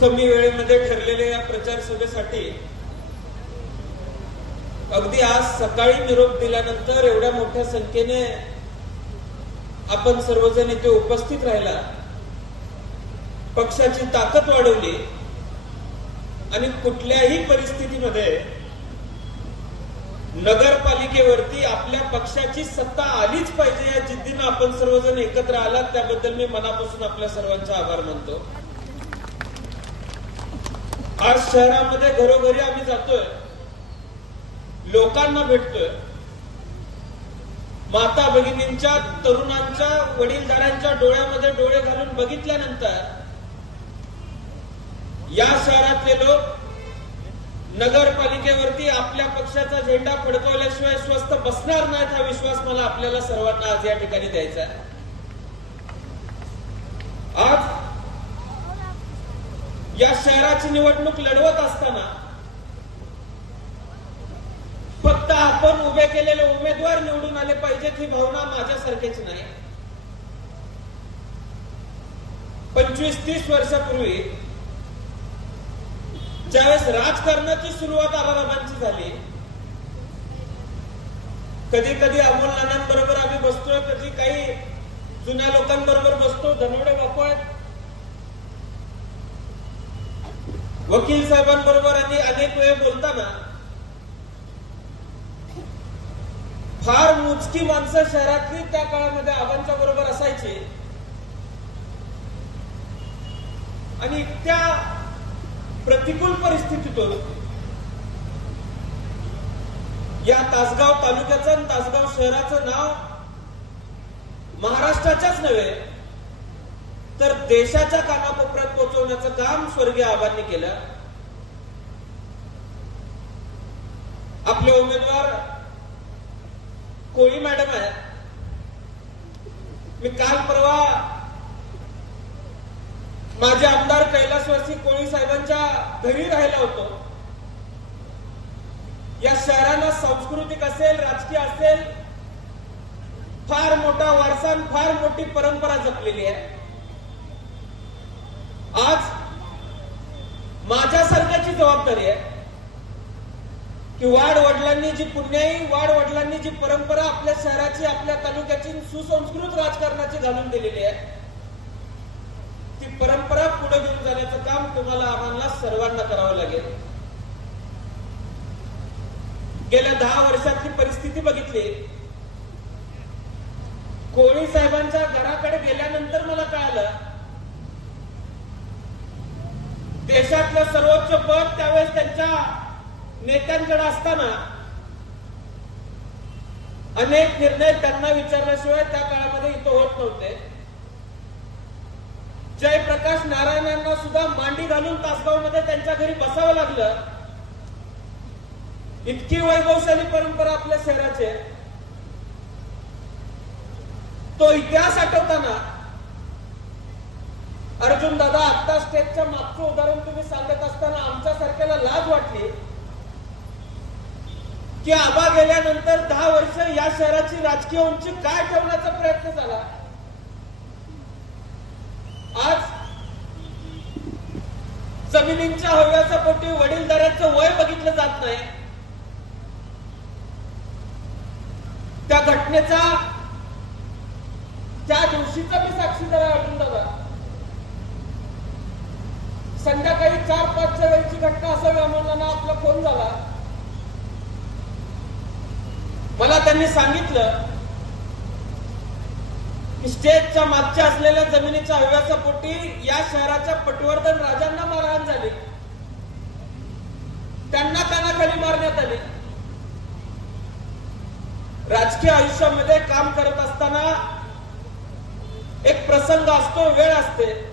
कमी वेळेमध्ये ठरलेल्या या प्रचार सभेसाठी अगदी आज सकाळी निरोप दिल्यानंतर एवढ्या मोठ्या संख्येने आपण सर्वजण इथे उपस्थित राहिला. पक्षाची ताकद वाढवली. आणि कुठल्याही परिस्थितीमध्ये नगरपालिकेवरती आपल्या पक्षाची सत्ता आलीच पाहिजे या जिद्दीनं आपण सर्वजण एकत्र आलात त्याबद्दल मी मनापासून आपल्या सर्वांचा आभार मानतो. आज शहरामध्ये घरोघरी आम्ही जातोय. लोकांना भेटतोय. माता भगिनींच्या तरुणांच्या वडीलधाऱ्यांच्या डोळ्यामध्ये डोळे घालून बघितल्यानंतर या शहरातले लोक नगरपालिकेवरती आपल्या पक्षाचा झेंडा फडकवल्याशिवाय स्वस्थ बसणार नाहीत हा विश्वास मला आपल्याला सर्वांना आज या ठिकाणी द्यायचा आहे आज या शहराची निवडणूक लढवत असताना फक्त आपण उभे केलेले उमेदवार निवडून आले पाहिजेत ही भावना माझ्यासारखीच नाही. पंचवीस तीस वर्षापूर्वी ज्यावेळेस राजकारणाची सुरुवात आबाबाबांची झाली कधी कधी अमोल नानांबरोबर आम्ही बसतोय कधी काही जुन्या लोकांबरोबर बसतो धनवडे बापू आहेत वकील साहेबांबरोबर आणि अनेक वेळ बोलताना फार मोजकी माणसं शहरातली त्या काळामध्ये आबांच्या बरोबर असायची. आणि त्या प्रतिकूल परिस्थितीतून या तासगाव तालुक्याचं आणि तासगाव शहराचं नाव महाराष्ट्राच्याच नव्हे तर देशाच्या कानाकोपऱ्यात पोहोचवण्याचं काम स्वर्गीय आबांनी केलं. आपले उमेदवार कोळी मॅडम आहे मी काल परवा माझे आमदार कैलासवासी कोळी साहेबांच्या घरी राहिला होतो. या शहराला सांस्कृतिक असेल राजकीय असेल फार मोठा वारसा फार मोठी परंपरा जपलेली आहे. आज माझ्यासारख्याची जबाबदारी आहे की वाड वडिलांनी जी पुण्याई वाड वडिलांनी जी परंपरा आपल्या शहराची आपल्या तालुक्याची सुसंस्कृत राजकारणाची घालून दिलेली आहे ती परंपरा पुढे घेऊन जाण्याचं काम तुम्हाला आम्हाला सर्वांना करावं लागेल. गेल्या दहा वर्षातली परिस्थिती बघितली. कोळी साहेबांच्या घराकडे गेल्यानंतर मला कळालं देशातलं सर्वोच्च पद त्यावेळेस त्यांच्या नेत्यांकडे असताना अनेक निर्णय त्यांना विचारल्याशिवाय त्या काळामध्ये इथं होत नव्हते. जयप्रकाश नारायणांना सुद्धा मांडी घालून तासगावमध्ये त्यांच्या घरी बसावं लागलं. इतकी वैभवशाली परंपरा आपल्या शहराचे तो इतिहास आठवताना अर्जुन दादा आत्ता स्टेजच्या मागचं उदाहरण तुम्ही सांगत असताना आमच्या सारख्याला लाज वाटली की आबा गेल्यानंतर दहा वर्ष या शहराची राजकीय उंची काय ठेवण्याचा प्रयत्न झाला? आज जमिनींच्या हव्याच्या पोटी वडीलधाऱ्याचं वय बघितलं जात नाही. त्या घटनेचा त्या दिवशीचा मी साक्षीदार आहे अर्जुन दादा संध्याकाळी चार पाचच्या वेळची घटना असावी आम्हाला आपला फोन झाला. मला त्यांनी सांगितलं की स्टेजच्या मागच्या असलेल्या जमिनीच्या हव्याच्या पोटी या शहराच्या पटवर्धन राजांना मारहाण झाली. त्यांना कानाखाली मारण्यात आली. राजकीय आयुष्यामध्ये काम करत असताना एक प्रसंग असतो वेळ असते.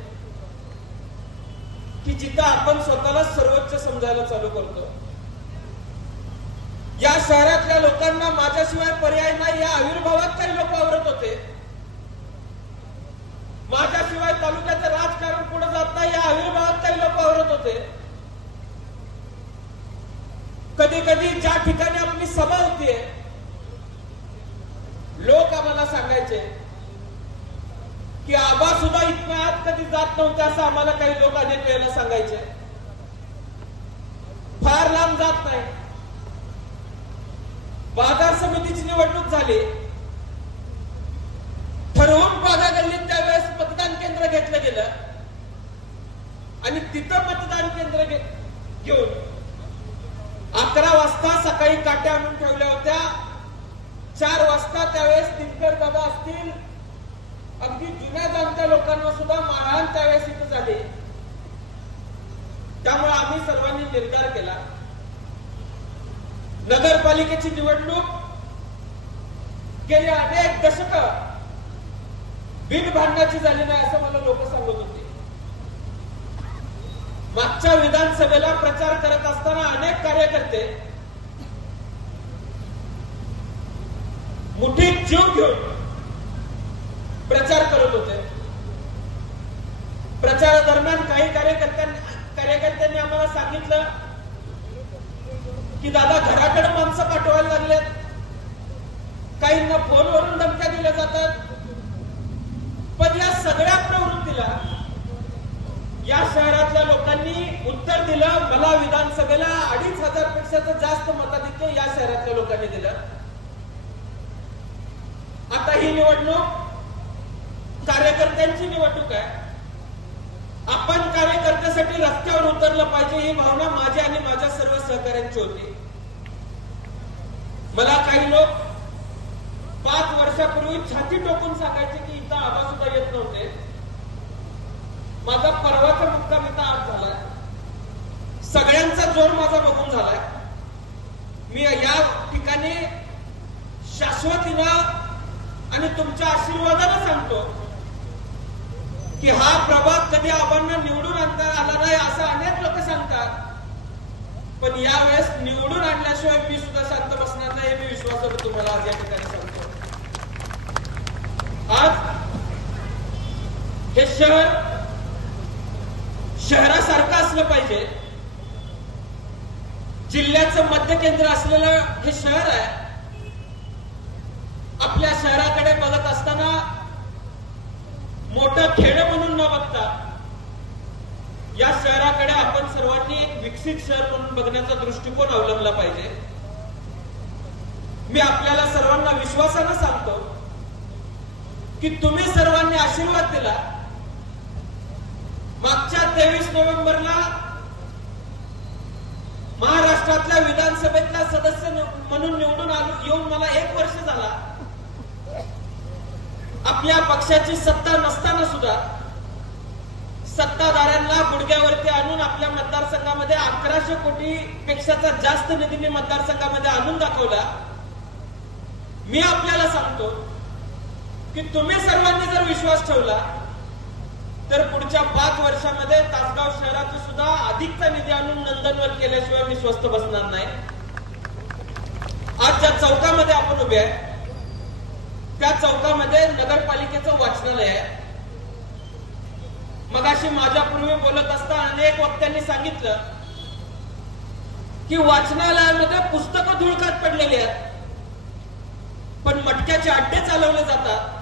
जिथं आपण स्वतःला सर्वोच्च समजायला चालू करतो. या शहरातल्या लोकांना माझ्याशिवाय पर्याय नाही या आविर्भावात काही लोक आवरत होते. माझ्याशिवाय तालुक्याचं राजकारण पुढे जात नाही या आविर्भावात काही लोक आवरत होते. कधी कधी ज्या ठिकाणी आपली सभा होतीये लोक आम्हाला सांगायचे की आबा सुद्धा इतक्या आत कधी जात नव्हते असं आम्हाला काही लोक अनेक वेळेला सांगायचे. फार लांब जात नाही. बाजार समितीची निवडणूक झाली. ठरवून बाधा गल्लीत त्यावेळेस मतदान केंद्र घेतलं गेलं. आणि तिथं मतदान केंद्र घेऊन अकरा वाजता सकाळी काट्या आणून ठेवल्या होत्या. चार वाजता त्यावेळेस दिनकर दादा असतील अगदी जुन्या जाणत्या लोकांना सुद्धा मारहाण त्यावेळेस इथं झाली. त्यामुळे आम्ही सर्वांनी निर्धार केला. नगरपालिकेची निवडणूक गेली अनेक दशक बिनभांडणाची झाली नाही असं मला लोक सांगत होते. मागच्या विधानसभेला प्रचार करत असताना अनेक कार्यकर्ते मुठीत जीव घेऊन प्रचार करत होते. प्रचारादरम्यान काही कार्यकर्त्यांनी कार्यकर्त्यांनी आम्हाला सांगितलं की दादा घराकडे माणसं पाठवायला लागलेत. काहींना फोनवरून धमक्या दिल्या जातात. पण या सगळ्या प्रवृत्तीला या शहरातल्या लोकांनी उत्तर दिलं. मला विधानसभेला अडीच हजारपेक्षा जास्त मताधिक्य या शहरातल्या लोकांनी दिलं. आता ही निवडणूक कार्यकर्त्यांची निवडणूक आहे. आपण कार्यकर्त्यासाठी रस्त्यावर उतरलं पाहिजे ही भावना माझी आणि माझ्या सर्व सहकाऱ्यांची होती. मला काही लोक पाच वर्षापूर्वी छाती टोकून सांगायचे की इथं आवाज सुद्धा येत नव्हते. माझा परवाचा मुक्काम इथं आज झालाय. सगळ्यांचा जोर माझा बघून झालाय. मी या ठिकाणी शाश्वतीनं आणि तुमच्या आशीर्वादानं सांगतो. की हा प्रभाग कधी आपण निवडून आणता आला नाही असं अनेक लोक सांगतात. पण यावेळेस निवडून आणल्याशिवाय मी सुद्धा शांत बसणार नाही हे मी विश्वासानं तुम्हाला आज या ठिकाणी सांगतो. आज हे शहर शहरासारखं असलं पाहिजे. जिल्ह्याचं मध्य केंद्र असलेलं हे शहर आहे. आपल्या शहराकडे बघत असताना मोठं खेड म्हणून न बघता या शहराकडे आपण सर्वांनी एक विकसित शहर म्हणून बघण्याचा दृष्टिकोन अवलंबला पाहिजे. मी आपल्याला सर्वांना विश्वासानं सांगतो की तुम्ही सर्वांनी आशीर्वाद दिला. मागच्या तेवीस नोव्हेंबरला महाराष्ट्रातल्या विधानसभेतला सदस्य म्हणून निवडून येऊन मला एक वर्ष झाला. आपल्या पक्षाची सत्ता नसताना सुद्धा सत्ताधाऱ्यांना गुडघ्यावरती आणून आपल्या मतदारसंघामध्ये अकराशे कोटी पेक्षाचा जास्त निधी मी मतदारसंघामध्ये आणून दाखवला. मी आपल्याला सांगतो की तुम्ही सर्वांनी जर विश्वास ठेवला तर पुढच्या पाच वर्षामध्ये तासगाव शहराचा सुद्धा अधिकचा निधी आणून नंदनवर केल्याशिवाय मी स्वस्त बसणार नाही. आज ज्या चौकामध्ये आपण उभे आहे त्या चौकामध्ये नगरपालिकेचं वाचनालय आहे. मगाशी माझ्यापूर्वी बोलत असता अनेक वक्त्यांनी सांगितलं की वाचनालयामध्ये पुस्तकं धुळकात पडलेली आहेत. पण मटक्याचे अड्डे चालवले जातात.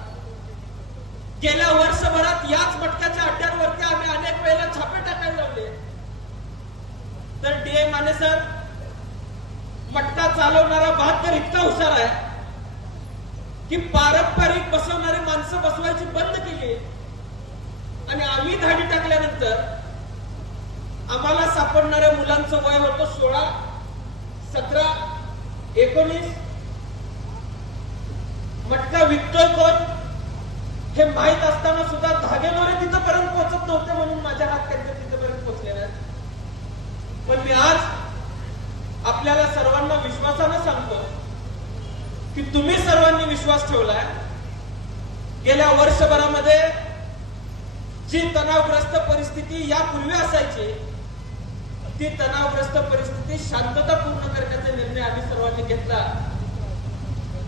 गेल्या वर्षभरात याच मटक्याच्या अड्ड्यांवरती आम्ही अनेक वेळेला छापे टाकायला लावले. तर डीए माने सर मटका चालवणारा बहात्तर इतका हुशार आहे की पारंपरिक बसवणारी माणसं बसवायची बंद केली. आणि आम्ही धाडी टाकल्यानंतर आम्हाला सापडणाऱ्या मुलांचं वय होतं सोळा सतरा एकोणीस. मटका विकतोय कोण? हे माहीत असताना सुद्धा धागेदोरे तिथपर्यंत पोहोचत नव्हते म्हणून माझ्या हात त्यांच्या तिथपर्यंत पोहोचले पण मी आज आपल्याला सर्वांना विश्वासानं सांगतो की तुम्ही सर्वांनी विश्वास ठेवलाय. गेल्या वर्षभरामध्ये जी तणावग्रस्त परिस्थिती यापूर्वी असायची ती तणावग्रस्त परिस्थिती शांतता पूर्ण करण्याचा निर्णय आम्ही सर्वांनी घेतला.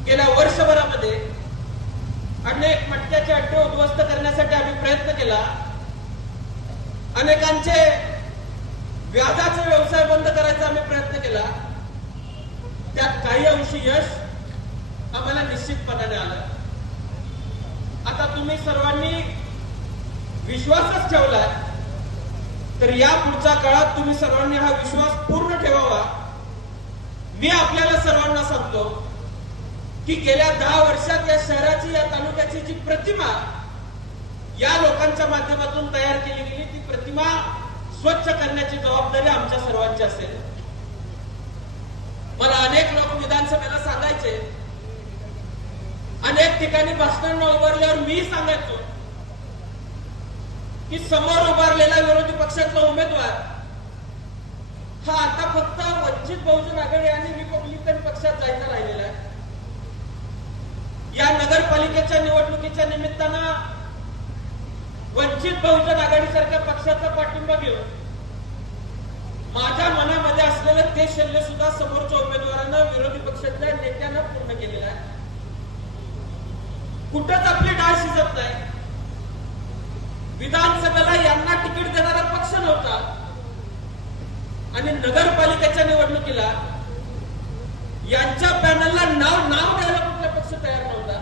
गेल्या वर्षभरामध्ये अनेक मटक्याचे अड्डे उद्ध्वस्त करण्यासाठी आम्ही प्रयत्न केला. अनेकांचे व्याजाचा व्यवसाय बंद करायचा आम्ही प्रयत्न केला. त्यात काही अंशी यश आम्हाला निश्चितपणाने आलं. आता तुम्ही सर्वांनी विश्वासच ठेवलाय तर या पुढच्या काळात तुम्ही सर्वांनी हा विश्वास पूर्ण ठेवावा. मी आपल्याला सर्वांना सांगतो की गेल्या दहा वर्षात या शहराची या तालुक्याची जी प्रतिमा या लोकांच्या माध्यमातून तयार केली गेली ती प्रतिमा स्वच्छ करण्याची जबाबदारी आमच्या सर्वांची असेल. मला अनेक लोक विधानसभेला सांगायचे. अनेक ठिकाणी भाषणांना उभारल्यावर मी सांगायचो की समोर उभारलेला विरोधी पक्षातला उमेदवार हा आता फक्त वंचित बहुजन आघाडी आणि रिपब्लिकन पक्षात जायचा राहिलेला आहे. या नगरपालिकेच्या निवडणुकीच्या निमित्तानं वंचित बहुजन आघाडी सारख्या पक्षाचा पाठिंबा घेऊन माझ्या मनामध्ये असलेलं ते शल्य सुद्धा समोरच्या उमेदवारानं विरोधी पक्षातल्या नेत्यानं पूर्ण केलेलं आहे. कुठंच आपली डाळ शिजत नाही. विधानसभेला यांना तिकीट देणारा पक्ष नव्हता. आणि नगरपालिकेच्या निवडणुकीला यांच्या पॅनलला नाव नाव द्यायला कुठला पक्ष तयार नव्हता.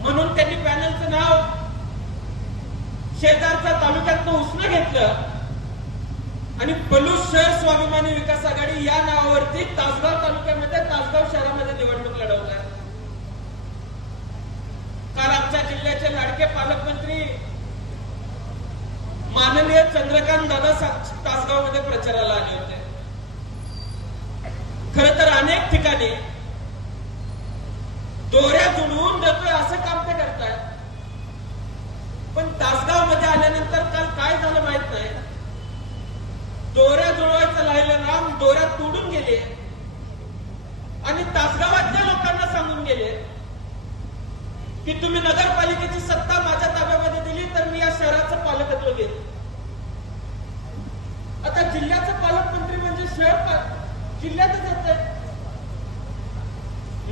म्हणून त्यांनी पॅनलचं नाव शेजारच्या तालुक्यातनं उष्ण घेतलं. आणि पलूस शहर स्वाभिमानी विकास आघाडी या नावावरती तासगाव तालुक्यामध्ये तासगाव शहरामध्ये निवडणूक लढवत आहे काल आमच्या जिल्ह्याचे लाडके पालकमंत्री माननीय चंद्रकांत दादा तासगावमध्ये प्रचाराला आले होते. खर तर अनेक ठिकाणी दोऱ्या जुळवून देतोय असं काम ते करतायत पण तासगावमध्ये आल्यानंतर काल काय झालं माहीत नाही. दोऱ्या जुळवायचं राहिलं राम दोऱ्या तोडून गेले. आणि तासगावातल्या लोकांना सांगून गेले की तुम्ही नगरपालिका ताब्यामध्ये दिली तर मी या शहराचं पालकत्व घेईन आता जिल्ह्याचं पालकमंत्री म्हणजे शहर जिल्ह्यातच येत आहे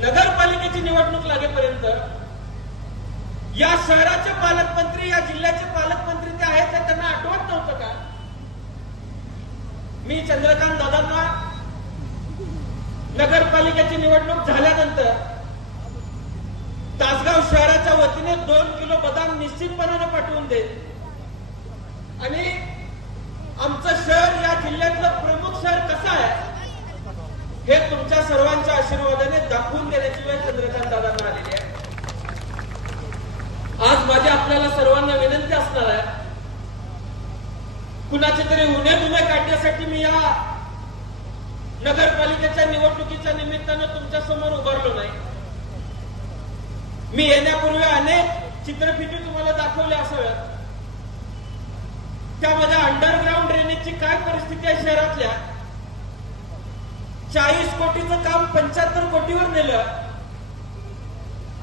नगरपालिकेची निवडणूक लागेपर्यंत या शहराचे पालकमंत्री या जिल्ह्याचे पालकमंत्री ते आहेत हे त्यांना आठवत नव्हतं का? मी चंद्रकांत दादांना नगरपालिकेची निवडणूक झाल्यानंतर तासगाव शहराच्या वतीने दोन किलो बदाम निश्चितपणाने पाठवून दे. आणि आमचं शहर या जिल्ह्यातलं प्रमुख शहर कसं आहे हे तुमच्या सर्वांच्या आशीर्वादाने दाखवून देण्याची वेळ चंद्रकांत दादांना आलेली आहे. आज माझी आपल्याला सर्वांना विनंती असणार आहे कुणाचे तरी उन्हे दुने काढण्यासाठी मी या नगरपालिकेच्या निवडणुकीच्या निमित्तानं तुमच्यासमोर उभारलो नाही. मी येण्यापूर्वी अनेक चित्रफिती तुम्हाला दाखवल्या असाव्यात त्यामध्ये अंडरग्राऊंड ड्रेनेजची काय परिस्थिती आहे शहरातल्या? चाळीस कोटीचं काम पंच्याहत्तर कोटीवर नेलं.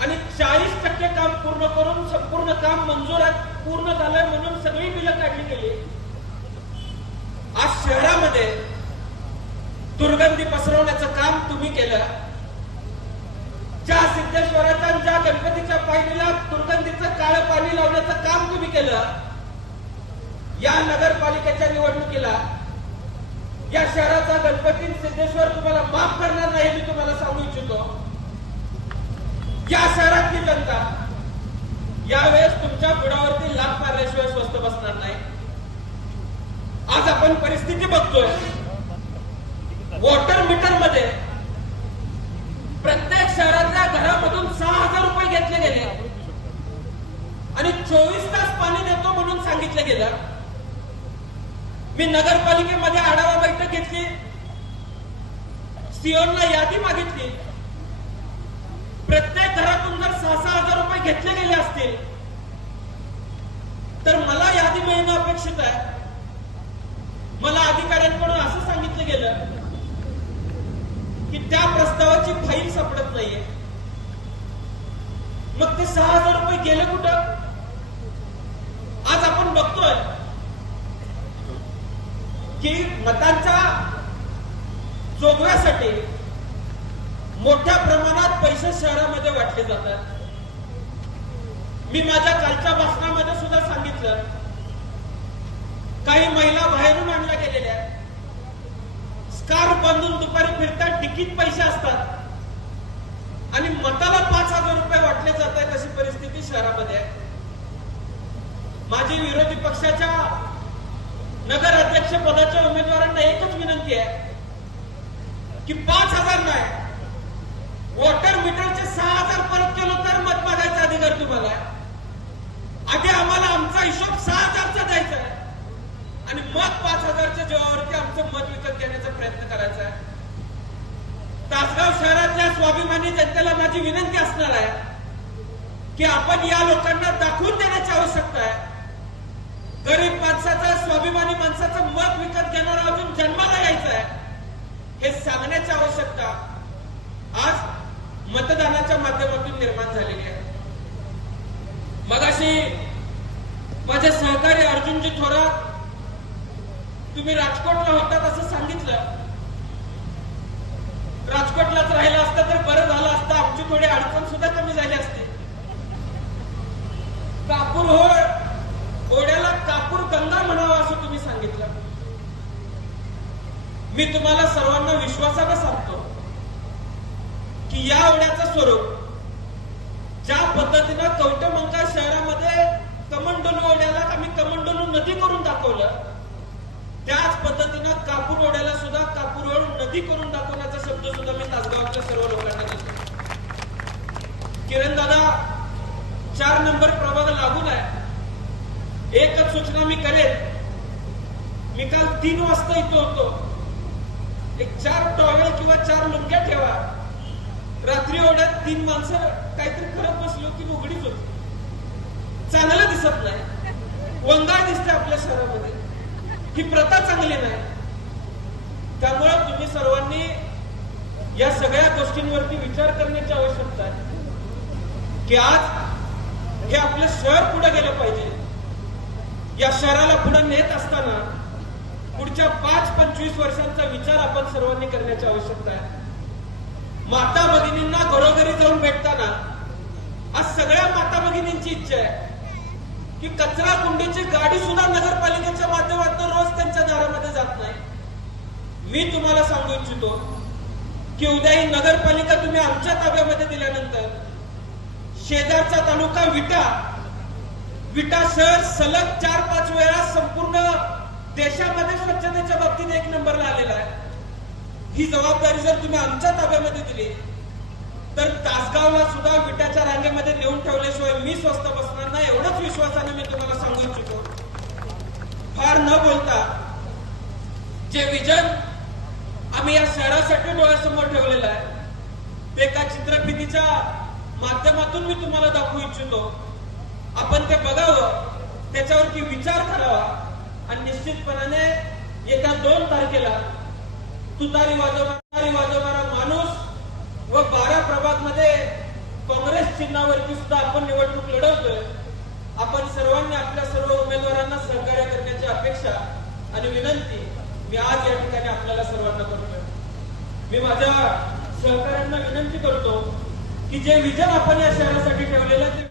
आणि चाळीस टक्के काम पूर्ण करून संपूर्ण काम मंजूर पूर्ण झालंय म्हणून सगळी बिलं काढली गेली. आज शहरामध्ये दुर्गंधी पसरवण्याचं काम तुम्ही केलं. ज्या सिद्धेश्वराच्या ज्या गणपतीच्या पायरीला दुर्गंधीचं काळं पाणी लावण्याचं काम तुम्ही केलं या नगरपालिकेच्या निवडणुकीला या शहराचा गणपती सिद्धेश्वर तुम्हाला माफ करणार नाही मी तुम्हाला सांगू इच्छितो. या शहरातली जनता यावेळेस तुमच्या बुडावरती लाभ मारल्याशिवाय स्वस्त बसणार नाही. आज आपण परिस्थिती बघतोय. वॉटर मीटरमध्ये प्रत्येक शहरातल्या घरामधून सहा हजार रुपये घेतले गेले आणि चोवीस तास पाणी देतो म्हणून सांगितलं गेलं. मी नगरपालिकेमध्ये आढावा बैठक घेतली. सिओनला यादी मागितली. प्रत्येक घरातून जर सहा सहा हजार रुपये घेतले गेले असतील तर मला यादी मिळणं अपेक्षित आहे. मला अधिकाऱ्यांकडून असं सांगितलं गेलं की त्या प्रस्तावाची फाईल सापडत नाहीये. मग ते सहा हजार रुपये गेले कुठं? आपण बघतोय की मतांचा जोगव्यासाठी मोठ्या प्रमाणात पैसे शहरामध्ये वाटले जातात. मी माझ्या कालच्या भाषणामध्ये सुद्धा सांगितलं. काही महिला बाहेरून आणल्या गेलेल्या आहेत. स्कार्फ बांधून दुपारी फिरतात तिकीट पैसे असतात. आणि मताला पाच हजार रुपये वाटले जात आहेत अशी परिस्थिती शहरामध्ये आहे. माझी विरोधी पक्षाच्या नगर अध्यक्ष पदाच्या उमेदवारांना एकच विनंती आहे की पाच हजार नाही वॉटर मीटरचे सहा हजार परत केलो तर मत मागायचा अधिकार तुम्हाला आहे. आधी आम्हाला आमचा हिशोब सहा हजारचा द्यायचा आहे. आणि मत पाच हजारच्या जेवावरती आमचं मत विकत घेण्याचा प्रयत्न करायचा आहे. तासगाव शहरातल्या स्वाभिमानी जनतेला माझी विनंती असणार आहे की आपण या लोकांना दाखवून देण्याची आवश्यकता आहे. गरीब माणसाचा स्वाभिमानी माणसाचं मत विकत घेणारा अजून जन्माला यायचं आहे हे सांगण्याची आवश्यकता आज मतदानाच्या माध्यमातून निर्माण झालेली आहे. मगाशी माझे सहकारी अर्जुनजी थोरात तुम्ही राजकोटला होतात असं सांगितलं. राजकोटलाच राहिलं असतं तर बरं झालं असतं. आमची थोडी अडचण सुद्धा कमी झाली असते. कापूर होळ ओढ्याला कापूर गंगा म्हणावा असं तुम्ही सांगितलं. मी तुम्हाला सर्वांना विश्वासानं सांगतो की या ओढ्याचं स्वरूप ज्या पद्धतीनं कवटमंका शहरामध्ये कमंडलू ओढ्याला आम्ही कमंडलू नदी करून दाखवलं त्याच पद्धतीनं कापूर ओढ्याला सुद्धा कापूर ओढ नदी करून दाखवण्याचा शब्द सुद्धा मी तासगावच्या सर्व लोकांना देतो. किरण दादा चार नंबर प्रभाग लागून आहे. एकच सूचना मी करेन मी काल तीन वाजता इथं होतो. एक चार टॉवेल किंवा चार लुंग्या ठेवा. रात्री ओढ्यात तीन माणसं काहीतरी करत बसलो की उघडीच होती. चांगलं दिसत नाही. वंगाळ दिसते आपल्या शहरामध्ये. ही प्रथा चांगली नाही. त्यामुळे तुम्ही सर्वांनी या सगळ्या गोष्टींवरती विचार करण्याची आवश्यकता आहे. की आज हे आपलं शहर पुढे गेलं पाहिजे. या शहराला पुढे नेत असताना पुढच्या पाच पंचवीस वर्षांचा विचार आपण सर्वांनी करण्याची आवश्यकता आहे. माता भगिनींना घरोघरी जाऊन भेटताना आज सगळ्या माता भगिनींची इच्छा आहे की कचरा कुंडीची गाडी सुद्धा नगरपालिकेच्या माध्यमातून रोज त्यांच्या दारामध्ये जात नाही. मी तुम्हाला सांगू इच्छितो की उद्या ही नगरपालिका तुम्ही आमच्या ताब्यामध्ये दिल्यानंतर शेजारचा तालुका विटा विटा शहर सलग चार पाच वेळा संपूर्ण देशामध्ये स्वच्छतेच्या बाबतीत एक नंबरला आलेला आहे. ही जबाबदारी जर तुम्ही आमच्या ताब्यामध्ये दिली तर तासगावला सुद्धा विटाच्या रांगेमध्ये नेऊन ठेवल्याशिवाय मी स्वस्त बसणार नाही एवढंच विश्वासाने मी तुम्हाला सांगू इच्छितो. फार न बोलता जे विजन आम्ही या शहरासाठी डोळ्यासमोर ठेवलेलं आहे ते एका चित्रफितीच्या माध्यमातून मी तुम्हाला दाखवू इच्छितो. आपण ते बघावं त्याच्यावरती विचार करावा. आणि निश्चितपणाने येत्या दोन तारखेला तुतारी वाजवणारी वाजवणारा माणूस व बारा प्रभागमध्ये काँग्रेस चिन्हावरती सुद्धा आपण निवडणूक लढवतोय. आपण सर्वांनी आपल्या सर्व उमेदवारांना सहकार्य करण्याची अपेक्षा आणि विनंती मी आज या ठिकाणी आपल्याला सर्वांना करतोय मी माझ्या सहकाऱ्यांना विनंती करतो की जे विजन आपण या शहरासाठी ठेवलेलं ते